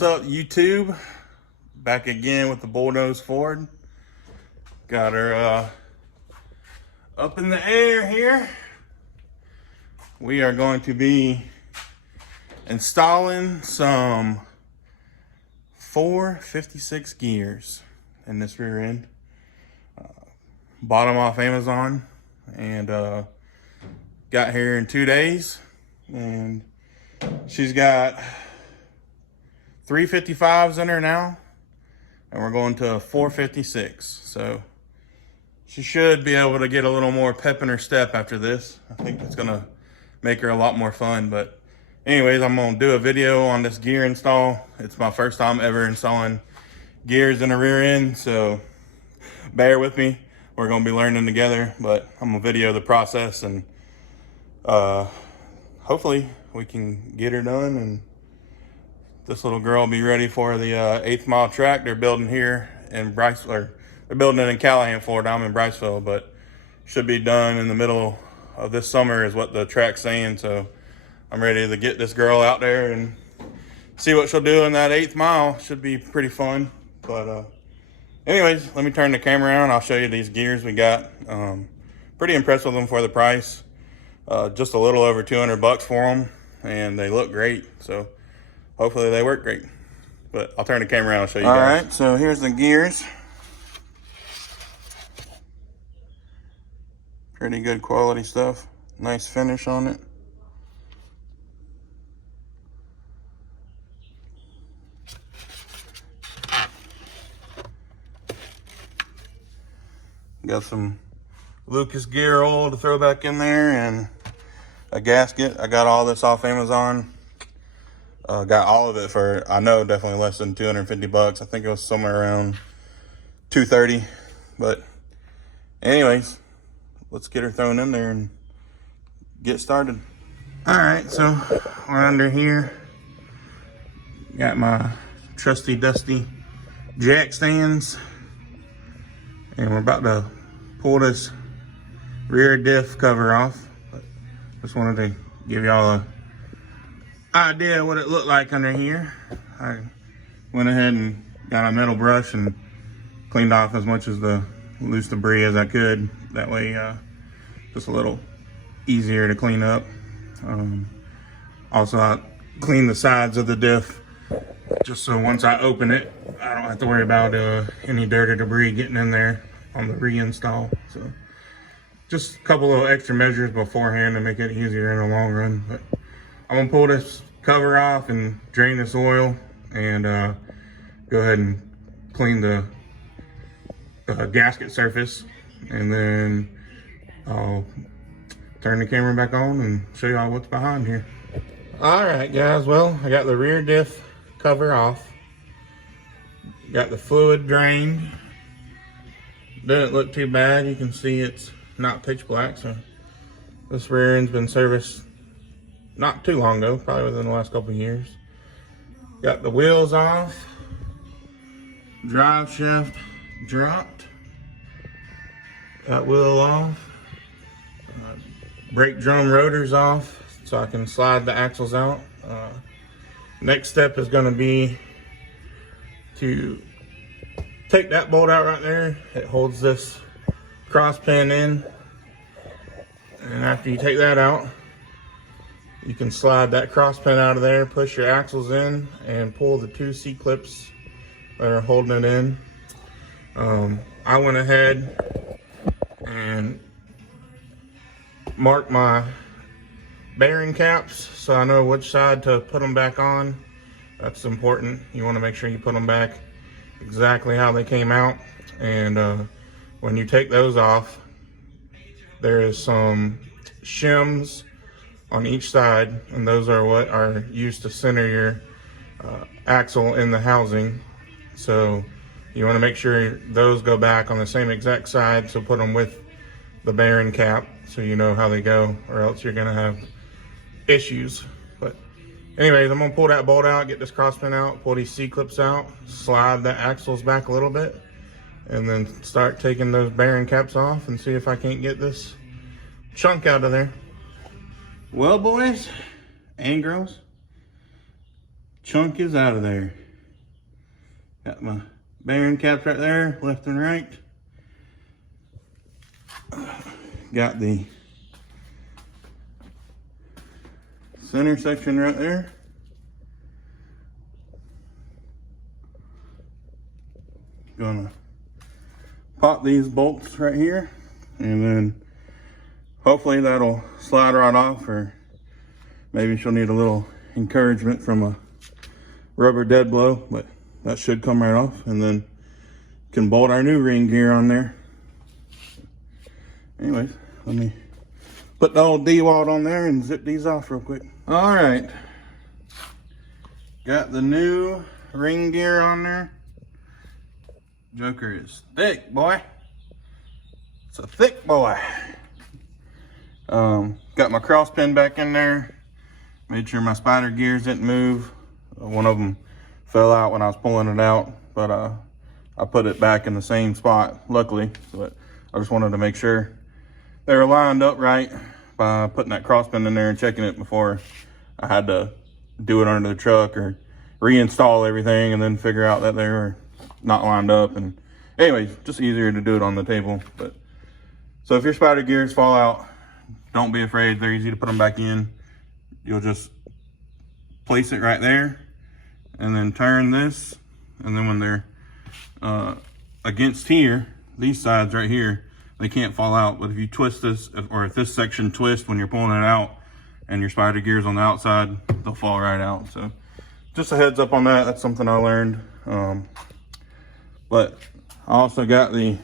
What's up, YouTube? Back again with the Bullnose Ford. Got her up in the air here. We are going to be installing some 456 gears in this rear end. Bought them off Amazon and got here in 2 days. And she's got 355s in her now, and we're going to a 456. So she should be able to get a little more pep in her step after this. I think it's gonna make her a lot more fun. But anyways, I'm gonna do a video on this gear install. It's my first time ever installing gears in the rear end, so bear with me. We're gonna be learning together, but I'm gonna video the process, and hopefully we can get her done and this little girl will be ready for the 8th mile track they're building here in Briceville. They're building it in Callahan, Florida. I'm in Briceville, but should be done in the middle of this summer is what the track's saying. So I'm ready to get this girl out there and see what she'll do in that 8th mile. Should be pretty fun. But anyways, let me turn the camera around. I'll show you these gears we got. Pretty impressed with them for the price. Just a little over 200 bucks for them, and they look great. So hopefully they work great. But I'll turn the camera around and show you guys. All right, so here's the gears. Pretty good quality stuff. Nice finish on it. Got some Lucas gear oil to throw back in there and a gasket. I got all this off Amazon. Got all of it for, I know, definitely less than 250 bucks. I think it was somewhere around 230. But anyways, let's get her thrown in there and get started. All right, so we're under here. Got my trusty dusty jack stands, and we're about to pull this rear diff cover off. But just wanted to give y'all a idea what it looked like under here. I went ahead and got a metal brush and cleaned off as much of the loose debris as I could. That way, just a little easier to clean up. Also, I cleaned the sides of the diff just so once I open it, I don't have to worry about any dirt or debris getting in there on the reinstall. So just a couple of extra measures beforehand to make it easier in the long run. But I'm gonna pull this cover off and drain this oil and go ahead and clean the gasket surface, and then I'll turn the camera back on and show y'all what's behind here. All right, guys, well, I got the rear diff cover off. Got the fluid drained. Doesn't look too bad. You can see it's not pitch black, so this rear end's been serviced not too long ago, probably within the last couple of years. Got the wheels off, drive shaft dropped, that wheel off, brake drum rotors off so I can slide the axles out. Next step is going to be to take that bolt out right there. It holds this cross pin in, and after you take that out, you can slide that cross pin out of there, push your axles in, and pull the 2 C-clips that are holding it in. I went ahead and marked my bearing caps so I know which side to put them back on. That's important. You want to make sure you put them back exactly how they came out. And when you take those off, there is some shims on each side, and those are what are used to center your axle in the housing. So you want to make sure those go back on the same exact side, so put them with the bearing cap so you know how they go, or else you're gonna have issues. But anyways, I'm gonna pull that bolt out, get this cross pin out, pull these C-clips out, slide the axles back a little bit, and then start taking those bearing caps off and see if I can't get this chunk out of there. Well, boys and girls, chunk is out of there. Got my bearing caps right there, left and right. Got the center section right there. Gonna pop these bolts right here, and then hopefully that'll slide right off, or maybe she'll need a little encouragement from a rubber dead blow, but that should come right off, and then can bolt our new ring gear on there. Anyways, let me put the old D-walt on there and zip these off real quick. All right, got the new ring gear on there. Joker is thick, boy. It's a thick boy. Got my cross pin back in there. Made sure my spider gears didn't move. One of them fell out when I was pulling it out, but I put it back in the same spot, luckily. But I just wanted to make sure they were lined up right by putting that cross pin in there and checking it before I had to do it under the truck or reinstall everything and then figure out that they were not lined up. And anyways, just easier to do it on the table. But so if your spider gears fall out, don't be afraid. They're easy to put them back in. You'll just place it right there and then turn this, and then when they're against here, these sides right here, they can't fall out. But if you twist this, or if this section twists when you're pulling it out and your spider gears on the outside, they'll fall right out. So just a heads up on that. That's something I learned. But I also got the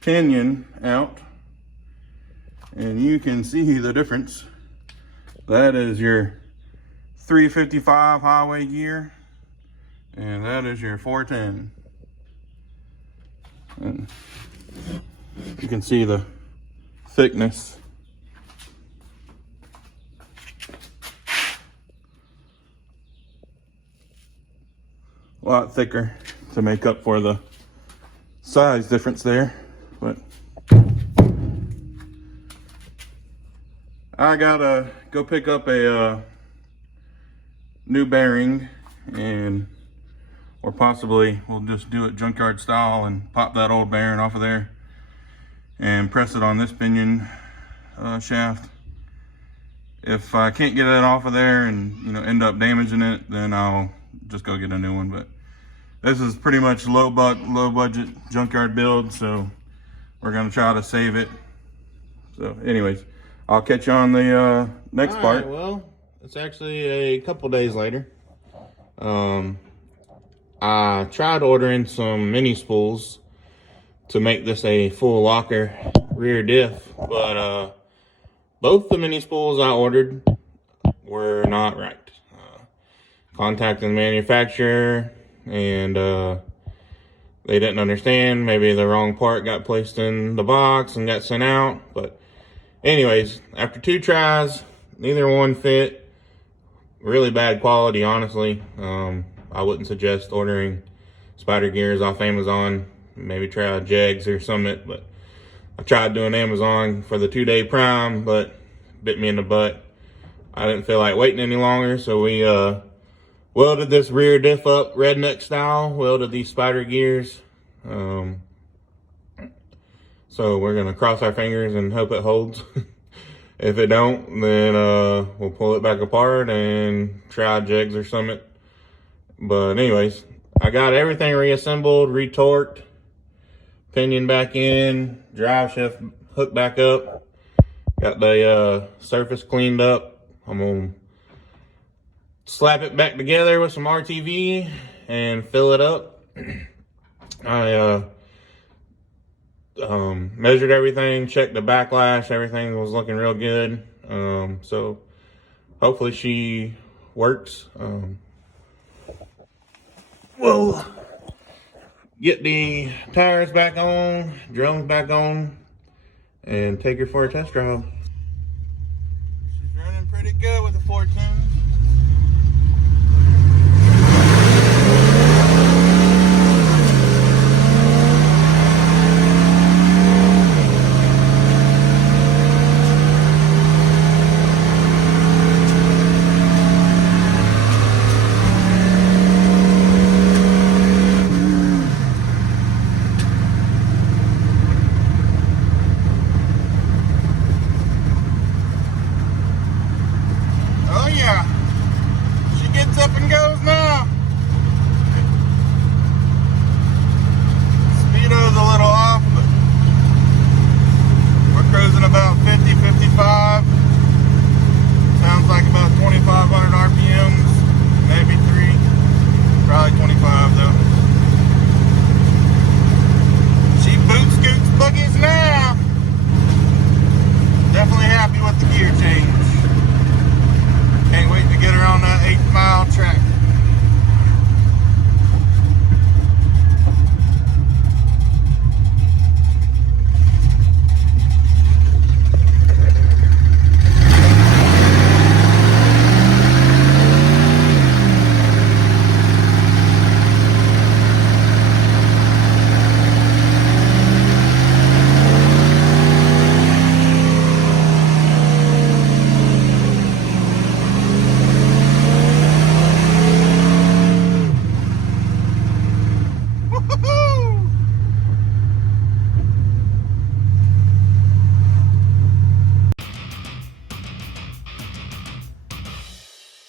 pinion out, and you can see the difference. That is your 355 highway gear, and that is your 410. And you can see the thickness. A lot thicker to make up for the size difference there. But I gotta go pick up a new bearing, or possibly we'll just do it junkyard style and pop that old bearing off of there and press it on this pinion shaft. If I can't get it off of there and end up damaging it, then I'll just go get a new one. But this is pretty much low budget junkyard build, so we're gonna try to save it. So anyways, I'll catch you on the next part. Well, it's actually a couple days later. I tried ordering some mini spools to make this a full locker rear diff, but both the mini spools I ordered were not right. Contacted the manufacturer, and they didn't understand. Maybe the wrong part got placed in the box and got sent out. But anyways, after 2 tries, neither one fit. Really bad quality, honestly. I wouldn't suggest ordering spider gears off Amazon. Maybe try Jegs or Summit, but I tried doing Amazon for the 2-day Prime, but bit me in the butt. I didn't feel like waiting any longer, so we welded this rear diff up redneck style, welded these spider gears. So we're gonna cross our fingers and hope it holds. If it don't, then we'll pull it back apart and try Jegs or Summit. But anyways, I got everything reassembled, retorqued, pinion back in, drive shaft hooked back up, got the surface cleaned up. I'm gonna slap it back together with some RTV and fill it up. I measured everything, checked the backlash, everything was looking real good. So hopefully she works. We'll get the tires back on, drums back on, and take her for a test drive. She's running pretty good with the 410.